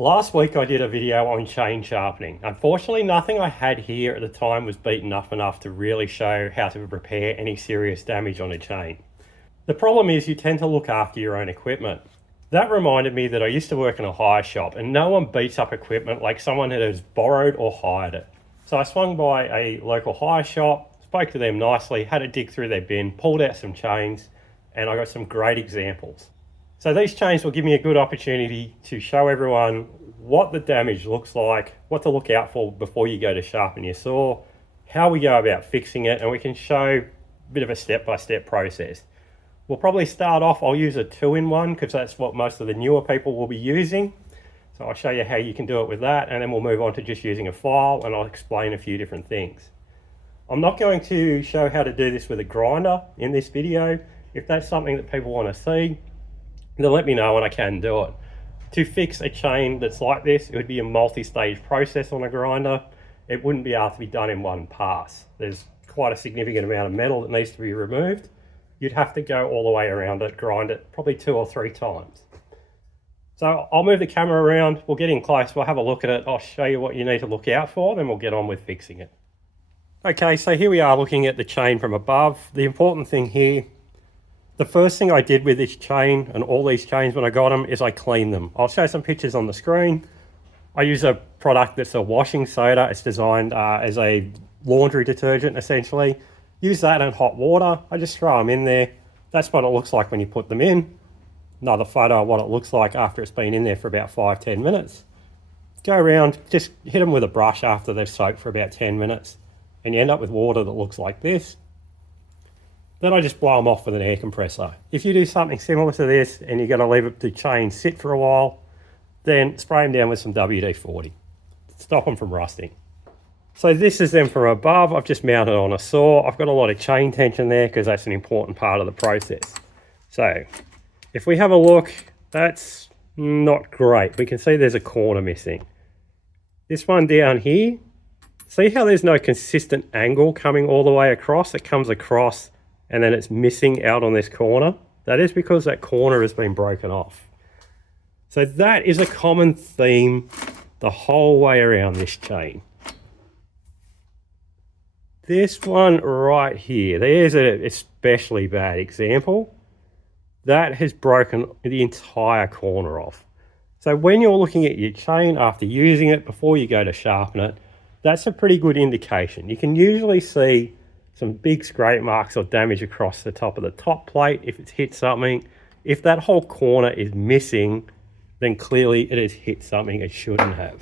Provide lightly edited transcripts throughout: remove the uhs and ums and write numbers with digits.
Last week I did a video on chain sharpening. Unfortunately, nothing I had here at the time was beaten up enough to really show how to repair any serious damage on a chain. The problem is you tend to look after your own equipment. That reminded me that I used to work in a hire shop and no one beats up equipment like someone that has borrowed or hired it. So I swung by a local hire shop, spoke to them nicely, had a dig through their bin, pulled out some chains, and I got some great examples. So these chains will give me a good opportunity to show everyone what the damage looks like, what to look out for before you go to sharpen your saw, how we go about fixing it, and we can show a bit of a step-by-step process. We'll probably start off, I'll use a 2-in-1 because that's what most of the newer people will be using. So I'll show you how you can do it with that, and then we'll move on to just using a file, and I'll explain a few different things. I'm not going to show how to do this with a grinder in this video. If that's something that people want to see, then let me know and I can do it. To fix a chain that's like this, it would be a multi-stage process on a grinder. It wouldn't be able to be done in one pass. There's quite a significant amount of metal that needs to be removed. You'd have to go all the way around it, grind it probably 2 or 3 times. So I'll move the camera around, we'll get in close, we'll have a look at it, I'll show you what you need to look out for, then we'll get on with fixing it. Okay, so here we are looking at the chain from above. The important thing here, the first thing I did with this chain and all these chains when I got them is I cleaned them. I'll show some pictures on the screen. I use a product that's a washing soda. It's designed as a laundry detergent essentially. Use that in hot water. I just throw them in there. That's what it looks like when you put them in. Another photo of what it looks like after it's been in there for about 5-10 minutes. Go around, just hit them with a brush after they've soaked for about 10 minutes and you end up with water that looks like this. Then I just blow them off with an air compressor. If you do something similar to this and you're going to leave the chain sit for a while, then spray them down with some WD-40. Stop them from rusting. So this is them from above. I've just mounted on a saw. I've got a lot of chain tension there because that's an important part of the process. So if we have a look, that's not great. We can see there's a corner missing. This one down here, see how there's no consistent angle coming all the way across? It comes across and then it's missing out on this corner. That is because that corner has been broken off. So that is a common theme the whole way around this chain. This one right here, there's an especially bad example. That has broken the entire corner off. So when you're looking at your chain after using it, before you go to sharpen it, that's a pretty good indication. You can usually see some big scrape marks or damage across the top of the top plate if it's hit something. If that whole corner is missing, then clearly it has hit something it shouldn't have.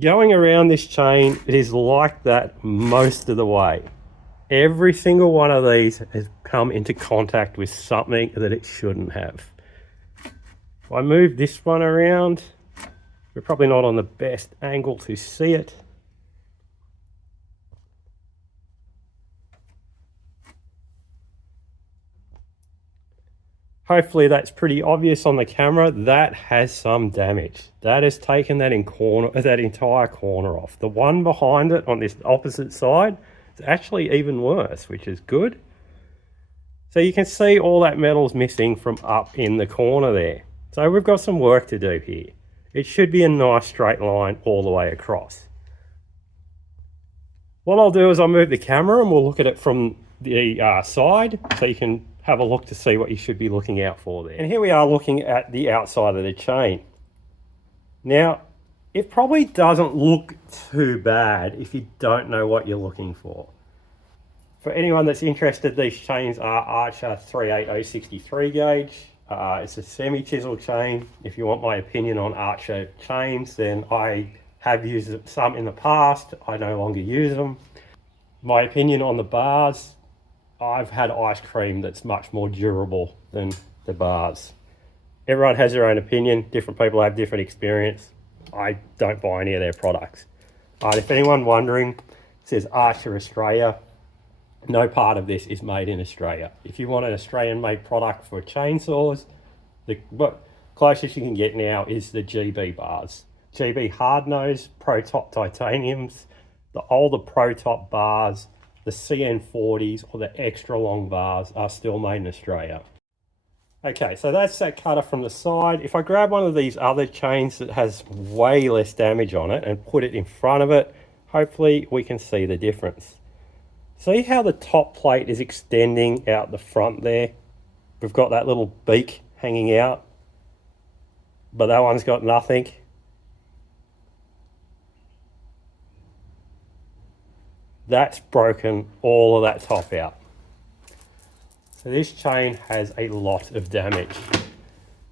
Going around this chain, it is like that most of the way. Every single one of these has come into contact with something that it shouldn't have. If I move this one around, we're probably not on the best angle to see it. Hopefully that's pretty obvious on the camera. That has some damage. That has taken that entire corner off. The one behind it on this opposite side is actually even worse, which is good. So you can see all that metal's missing from up in the corner there. So we've got some work to do here. It should be a nice straight line all the way across. What I'll do is I'll move the camera and we'll look at it from the side so you can have a look to see what you should be looking out for there. And here we are looking at the outside of the chain. Now, it probably doesn't look too bad if you don't know what you're looking for. For anyone that's interested, these chains are Archer 38063 gauge. It's a semi-chisel chain. If you want my opinion on Archer chains, then I have used some in the past. I no longer use them. My opinion on the bars, I've had ice cream that's much more durable than the bars. Everyone has their own opinion. Different people have different experience. I don't buy any of their products. If anyone wondering, it says Archer Australia. No part of this is made in Australia. If you want an Australian made product for chainsaws, the closest you can get now is the GB bars. GB hard nose, Pro Top titaniums, the older Pro Top bars, the CN40s or the extra long bars are still made in Australia. Okay, so that's that cutter from the side. If I grab one of these other chains that has way less damage on it and put it in front of it, hopefully we can see the difference. See how the top plate is extending out the front there? We've got that little beak hanging out, but that one's got nothing. That's broken all of that top out. So this chain has a lot of damage.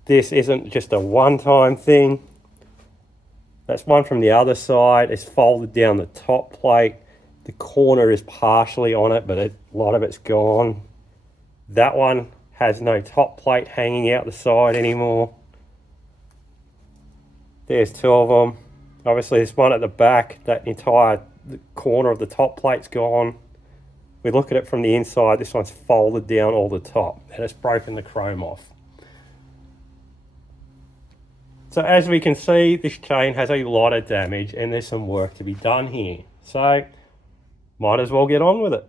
This isn't just a one-time thing. That's one from the other side. It's folded down the top plate. The corner is partially on it, but a lot of it's gone. That one has no top plate hanging out the side anymore. There's two of them. Obviously this one at the back, that entire corner of the top plate's gone. We look at it from the inside, this one's folded down all the top and it's broken the chrome off. So as we can see, this chain has a lot of damage and there's some work to be done here. So might as well get on with it.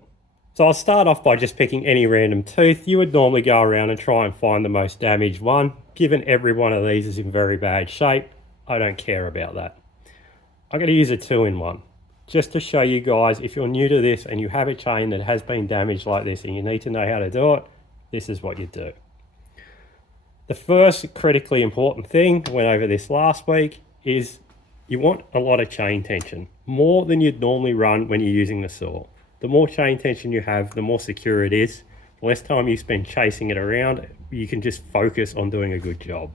So I'll start off by just picking any random tooth. You would normally go around and try and find the most damaged one. Given every one of these is in very bad shape, I don't care about that. I'm going to use a 2-in-1. Just to show you guys, if you're new to this and you have a chain that has been damaged like this and you need to know how to do it, this is what you do. The first critically important thing, I went over this last week, is you want a lot of chain tension, more than you'd normally run when you're using the saw. The more chain tension you have, the more secure it is. The less time you spend chasing it around, you can just focus on doing a good job.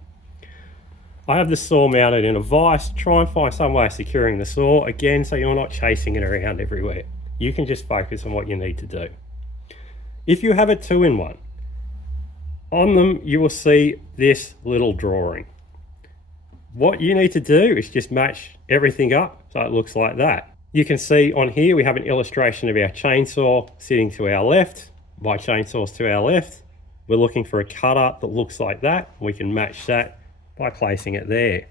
I have the saw mounted in a vise. Try and find some way of securing the saw, again, so you're not chasing it around everywhere. You can just focus on what you need to do. If you have a 2-in-1, on them you will see this little drawing. What you need to do is just match everything up so it looks like that. You can see on here we have an illustration of our chainsaw sitting to our left. My chainsaw's to our left. We're looking for a cutter that looks like that. We can match that by placing it there.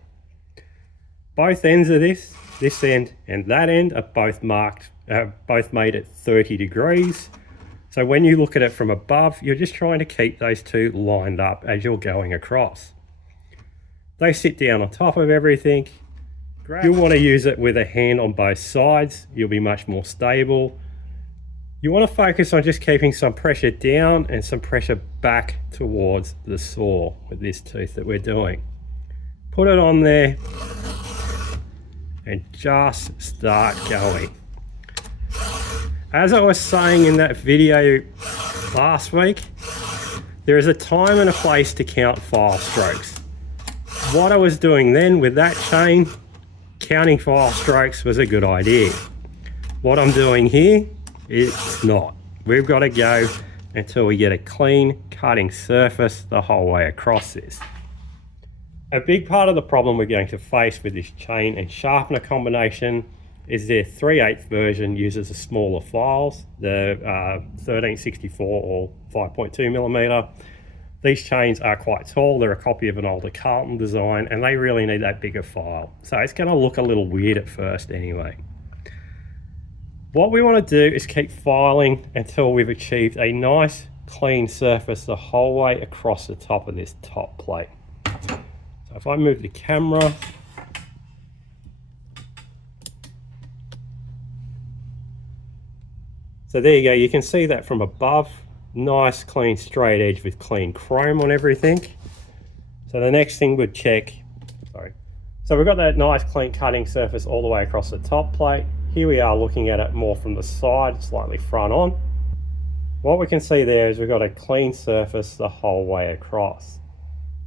Both ends of this end and that end are both marked, both made at 30 degrees. So when you look at it from above, you're just trying to keep those two lined up as you're going across. They sit down on top of everything. You'll want to use it with a hand on both sides. You'll be much more stable. You want to focus on just keeping some pressure down and some pressure back towards the saw with this tooth that we're doing. Put it on there and just start going. As I was saying in that video last week, there is a time and a place to count file strokes. What I was doing then with that chain, counting file strokes was a good idea. What I'm doing here, it's not. We've got to go until we get a clean cutting surface the whole way across this. A big part of the problem we're going to face with this chain and sharpener combination is their 3/8 version uses the smaller files, the 1364 or 5.2mm. These chains are quite tall. They're a copy of an older Carlton design and they really need that bigger file. So it's going to look a little weird at first anyway. What we want to do is keep filing until we've achieved a nice clean surface the whole way across the top of this top plate. So if I move the camera, so there you go, you can see that from above, nice clean straight edge with clean chrome on everything. So the next thing we'd check, so we've got that nice clean cutting surface all the way across the top plate. Here we are looking at it more from the side, slightly front on. What we can see there is we've got a clean surface the whole way across.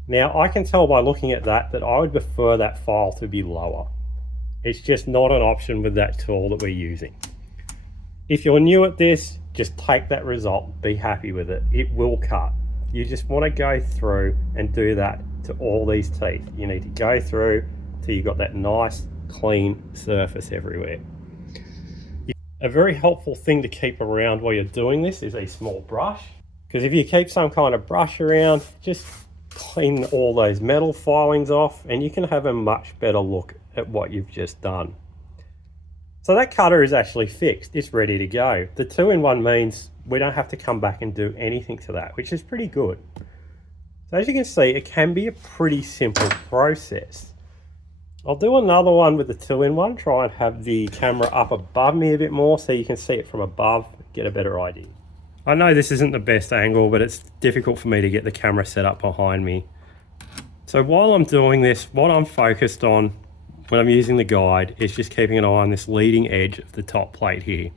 Now I can tell by looking at that I would prefer that file to be lower. It's just not an option with that tool that we're using. If you're new at this, just take that result, be happy with it. It will cut. You just want to go through and do that to all these teeth. You need to go through till you've got that nice clean surface everywhere. A very helpful thing to keep around while you're doing this is a small brush, because if you keep some kind of brush around, just clean all those metal filings off and you can have a much better look at what you've just done. So that cutter is actually fixed, it's ready to go. The 2-in-1 means we don't have to come back and do anything to that, which is pretty good. So as you can see, it can be a pretty simple process. I'll do another one with the 2-in-1, try and have the camera up above me a bit more so you can see it from above, get a better idea. I know this isn't the best angle, but it's difficult for me to get the camera set up behind me. So while I'm doing this, what I'm focused on when I'm using the guide is just keeping an eye on this leading edge of the top plate here.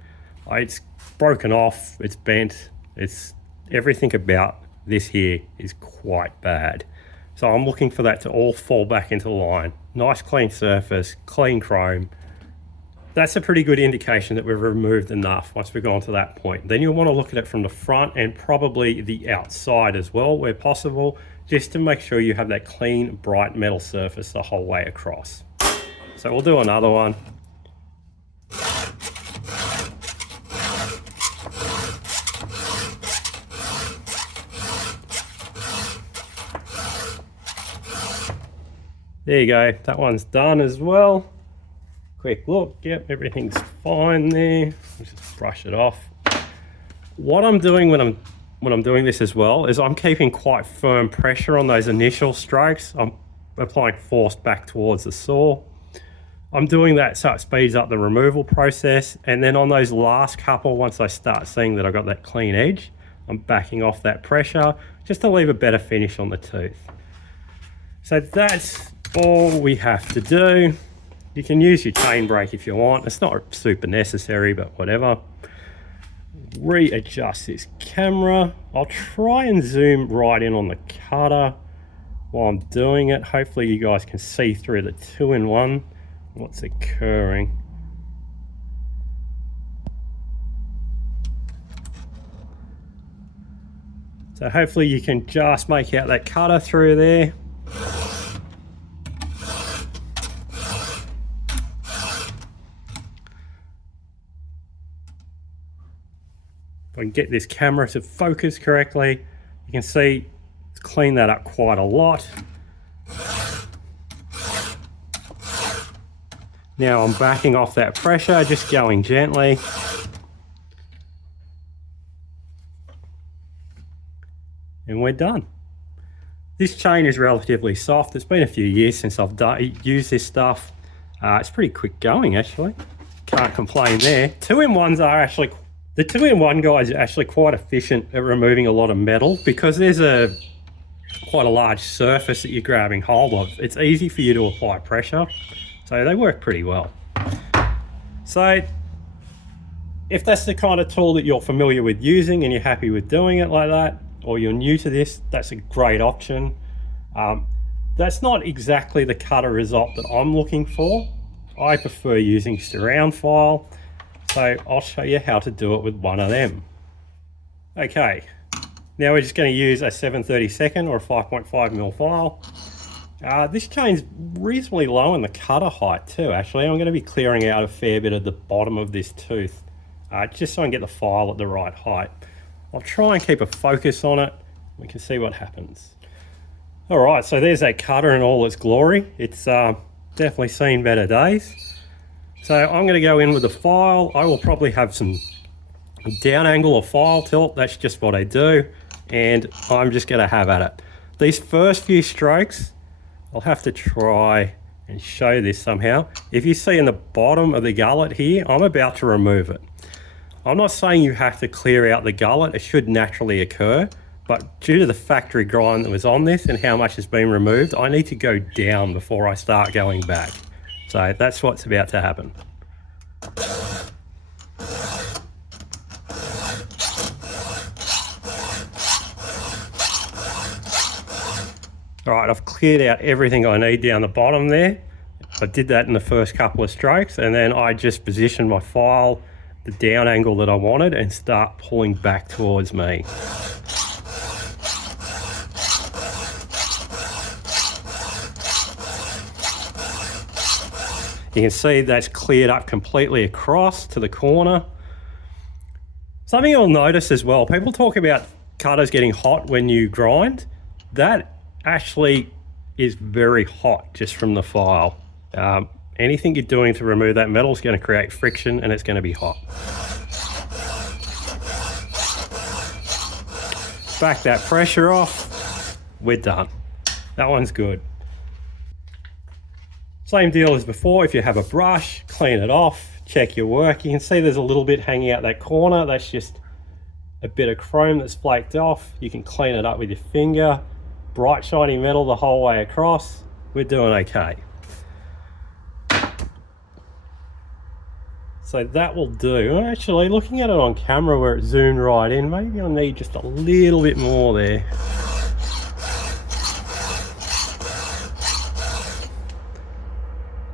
It's broken off, it's bent, it's everything about this here is quite bad. So I'm looking for that to all fall back into line. Nice clean surface, clean chrome. That's a pretty good indication that we've removed enough once we've gone to that point. Then you'll want to look at it from the front and probably the outside as well where possible, just to make sure you have that clean, bright metal surface the whole way across. So we'll do another one. There you go, that one's done as well. Quick look, yep, everything's fine there. Let's just brush it off. What I'm doing when I'm doing this as well is I'm keeping quite firm pressure on those initial strokes. I'm applying force back towards the saw. I'm doing that so it speeds up the removal process, and then on those last couple, once I start seeing that I've got that clean edge, I'm backing off that pressure just to leave a better finish on the tooth. So that's all we have to do. You can use your chain brake if you want. It's not super necessary, but whatever. Readjust this camera. I'll try and zoom right in on the cutter while I'm doing it. Hopefully you guys can see through the 2-in-1 what's occurring. So hopefully you can just make out that cutter through there. If I can get this camera to focus correctly, you can see it's cleaned that up quite a lot. Now I'm backing off that pressure, just going gently. And we're done. This chain is relatively soft. It's been a few years since I've used this stuff. It's pretty quick going actually. Can't complain there. 2-in-1s are actually, the 2-in-1 guys are actually quite efficient at removing a lot of metal because there's quite a large surface that you're grabbing hold of. It's easy for you to apply pressure. So they work pretty well. So if that's the kind of tool that you're familiar with using and you're happy with doing it like that, or you're new to this, that's a great option. That's not exactly the cutter result that I'm looking for. I prefer using surround file. So I'll show you how to do it with one of them. Okay, now we're just going to use a 7/32 or a 5.5mm file. This chain's reasonably low in the cutter height too, actually. I'm going to be clearing out a fair bit of the bottom of this tooth, just so I can get the file at the right height. I'll try and keep a focus on it. We can see what happens. All right, so there's that cutter in all its glory. It's definitely seen better days. So I'm going to go in with the file. I will probably have some down angle or file tilt. That's just what I do. And I'm just going to have at it. These first few strokes, I'll have to try and show this somehow. If you see in the bottom of the gullet here, I'm about to remove it. I'm not saying you have to clear out the gullet. It should naturally occur. But due to the factory grind that was on this and how much has been removed, I need to go down before I start going back. So that's what's about to happen. All right, I've cleared out everything I need down the bottom there. I did that in the first couple of strokes, and then I just positioned my file the down angle that I wanted and start pulling back towards me. You can see that's cleared up completely across to the corner. Something you'll notice as well, people talk about cutters getting hot when you grind. That actually is very hot just from the file. Anything you're doing to remove that metal is going to create friction and it's going to be hot. Back that pressure off. we're done. That one's good. Same deal as before. If you have a brush, clean it off, check your work. You can see there's a little bit hanging out that corner. That's just a bit of chrome that's flaked off. You can clean it up with your finger. Bright shiny metal the whole way across. We're doing okay. So that will do. Actually, looking at it on camera where it zoomed right in, maybe I need just a little bit more there.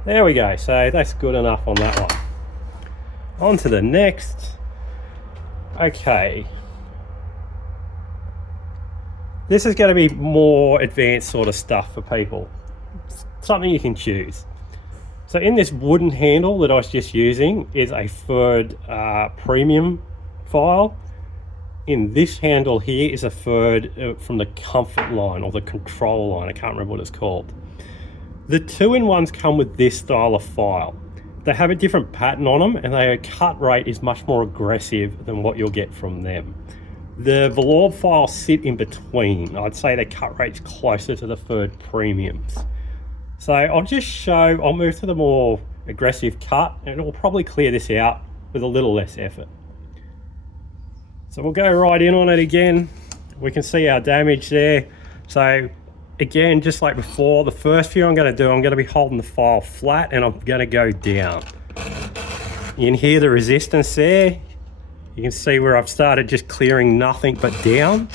There we go. So that's good enough on that one. On to the next. Okay. This is going to be more advanced sort of stuff for people. Something you can choose. So in this wooden handle that I was just using is a third premium file. In this handle here is a third from the comfort line or the control line. I can't remember what it's called. The 2-in-1s come with this style of file. They have a different pattern on them and their cut rate is much more aggressive than what you'll get from them. The velour files sit in between. I'd say the cut rate's closer to the third premiums. So I'll move to the more aggressive cut and it will probably clear this out with a little less effort. So we'll go right in on it again. We can see our damage there. So again, just like before, the first few I'm going to be holding the file flat and I'm going to go down. You can hear the resistance there. You can see where I've started just clearing nothing but down.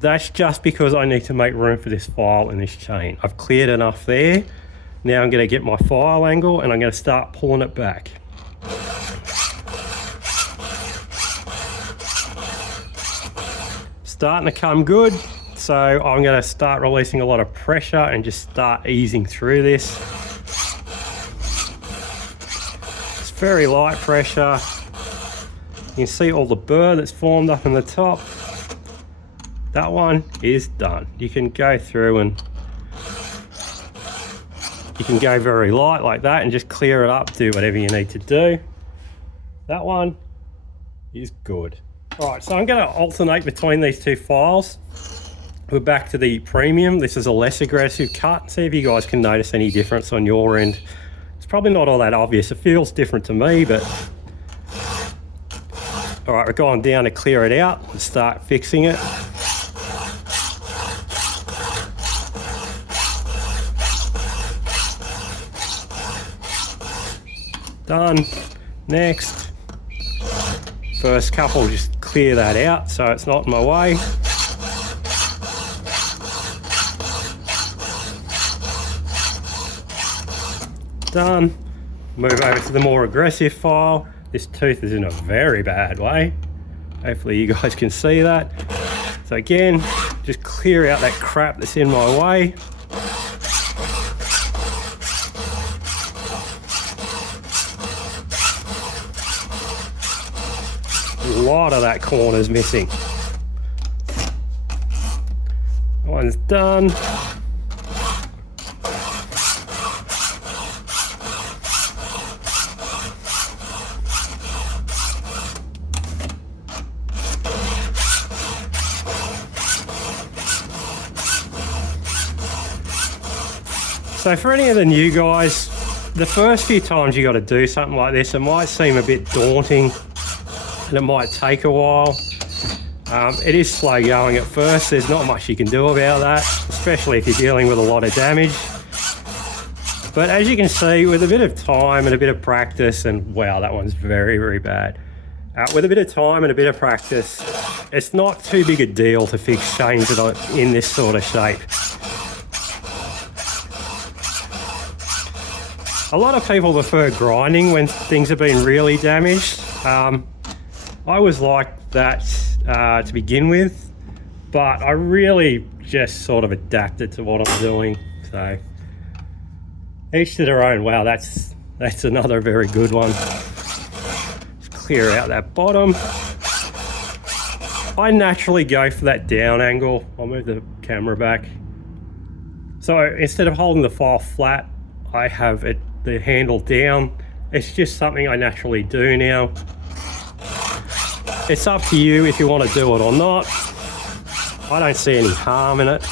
That's just because I need to make room for this file in this chain. I've cleared enough there. Now I'm going to get my file angle and I'm going to start pulling it back. Starting to come good. So I'm going to start releasing a lot of pressure and just start easing through this. It's very light pressure. You can see all the burr that's formed up in the top. That one is done. You can go through and you can go very light like that and just clear it up, do whatever you need to do. That one is good. All right, so I'm going to alternate between these two files. We're back to the premium. This is a less aggressive cut. See if you guys can notice any difference on your end. It's probably not all that obvious. It feels different to me, but all right, we're going down to clear it out and start fixing it. Done. Next. First couple, just clear that out so it's not in my way. Done. Move over to the more aggressive file. This tooth is in a very bad way. Hopefully you guys can see that. So again, just clear out that crap that's in my way. A lot of that corner's missing. That one's done. So for any of the new guys, the first few times you got to do something like this, it might seem a bit daunting and it might take a while. It is slow going at first. There's not much you can do about that, especially if you're dealing with a lot of damage. But as you can see, with a bit of time and a bit of practice, and wow, that one's very, very bad. With a bit of time and a bit of practice, it's not too big a deal to fix chains that are in this sort of shape. A lot of people prefer grinding when things have been really damaged. I was like that to begin with, but I really just sort of adapted to what I'm doing. So each to their own. Wow, that's another very good one. Just clear out that bottom. I naturally go for that down angle. I'll move the camera back. So instead of holding the file flat, I have the handle down. It's just something I naturally do now. It's up to you if you want to do it or not. I don't see any harm in it.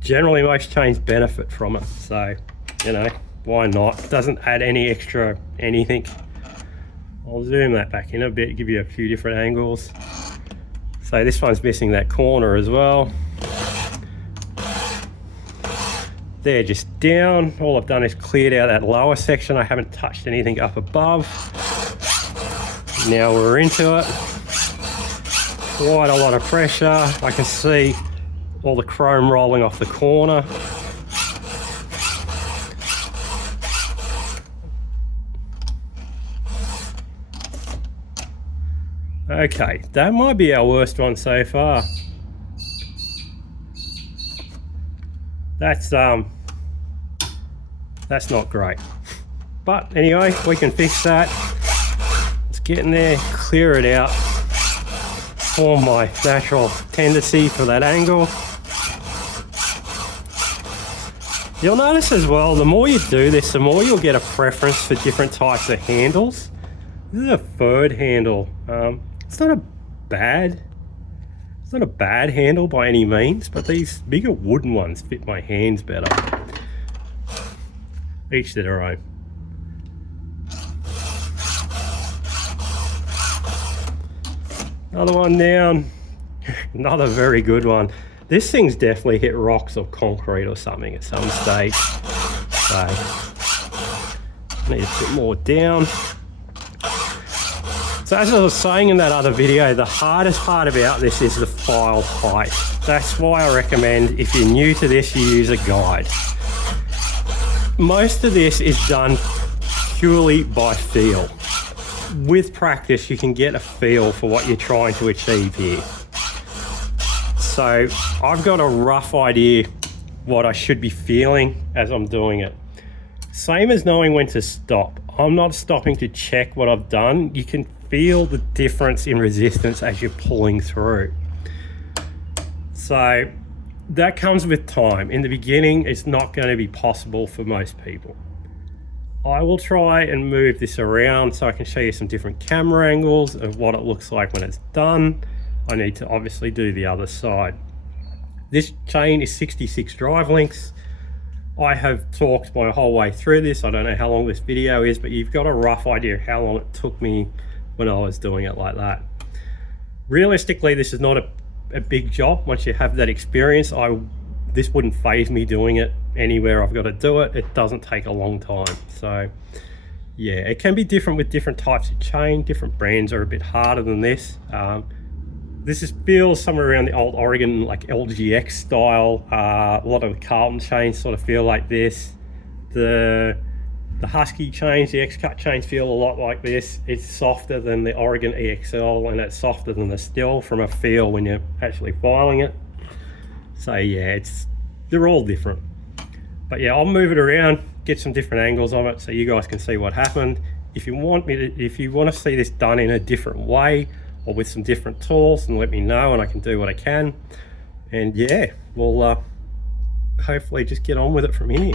Generally most chains benefit from it, so you know, why not? It doesn't add any extra anything. I'll zoom that back in a bit, give you a few different angles. So this one's missing that corner as well. They're just down. All I've done is cleared out that lower section. I haven't touched anything up above. Now we're into it. Quite a lot of pressure. I can see all the chrome rolling off the corner. Okay, that might be our worst one so far. That's not great. But anyway, we can fix that. Let's get in there, clear it out. Form my natural tendency for that angle. You'll notice as well, the more you do this, the more you'll get a preference for different types of handles. This is a third handle. It's not a bad handle by any means, but these bigger wooden ones fit my hands better. Each to their own. Another one down. Another very good one. This thing's definitely hit rocks or concrete or something at some stage. So, need a bit more down. So as I was saying in that other video, the hardest part about this is the file height. That's why I recommend, if you're new to this, you use a guide. Most of this is done purely by feel. With practice, you can get a feel for what you're trying to achieve here. So I've got a rough idea what I should be feeling as I'm doing it. Same as knowing when to stop. I'm not stopping to check what I've done. You can feel the difference in resistance as you're pulling through. So that comes with time. In the beginning, it's not going to be possible for most people. I will try and move this around so I can show you some different camera angles of what it looks like when it's done. I need to obviously do the other side. This chain is 66 drive links. I have talked my whole way through this. I don't know how long this video is, but you've got a rough idea of how long it took me when I was doing it like that. Realistically, this is not a big job. Once you have that experience, this wouldn't faze me doing it anywhere I've got to do it. It doesn't take a long time. So yeah, it can be different with different types of chain. Different brands are a bit harder than this. This feels somewhere around the old Oregon, like LGX style. A lot of the Carlton chains sort of feel like this. The Husky chains, the X-Cut chains feel a lot like this. It's softer than the Oregon EXL, and it's softer than the Still from a feel when you're actually filing it. So yeah, they're all different. But yeah, I'll move it around, get some different angles of it so you guys can see what happened. If you want to see this done in a different way or with some different tools, then let me know and I can do what I can. And yeah, we'll hopefully just get on with it from here.